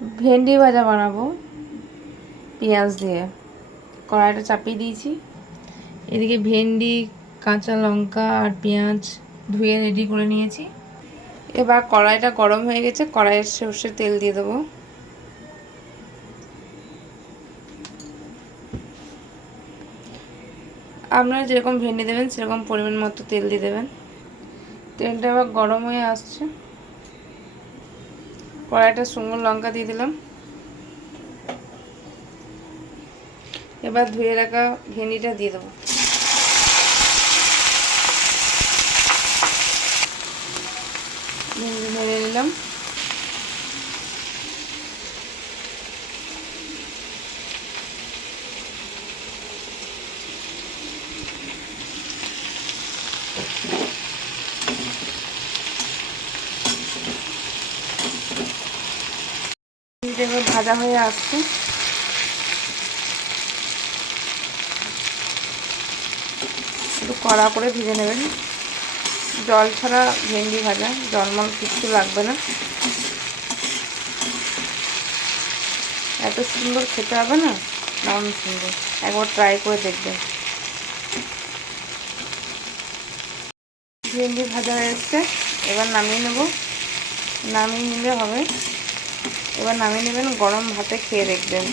ভেন্ডি ভাজা বানাবো পেঁয়াজ দিয়ে। কড়াইটা চাপিয়ে দিয়েছি। এদিকে ভেন্ডি, কাঁচা লঙ্কা আর পেঁয়াজ ধুয়ে রেডি করে নিয়েছি। এবার কড়াইটা গরম হয়ে গেছে, কড়াইয়ে সর্ষের তেল দিয়ে দেবো। আপনারা যেরকম ভেন্ডি দেবেন সেরকম পরিমাণ মতো তেল দিয়ে দেবেন। তেলটা এবার গরম হয়ে আসছে, কড়াইটা শুকনো লঙ্কা দিয়ে দিলাম। এবার ধুয়ে রাখা ভেন্ডিটা দিয়ে দেবো। ভেন্ডি ভেজে নিলাম। এবার ভাজা হয়ে আসছে। একটু কড়া করে ভেজে নেবেন, জল ছাড়া ভেন্ডি ভাজা, জলমল কিচ্ছু লাগবে না। এত সুন্দর খেতে হবে না, দারুণ সুন্দর, একবার ট্রাই করে দেখবেন। ভেন্ডি ভাজা হয়ে এসছে, এবার নামিয়ে নেব। নামিয়ে নিলে হবে। এবার নামিয়ে নেবেন, গরম ভাতে খেয়ে দেখবেন।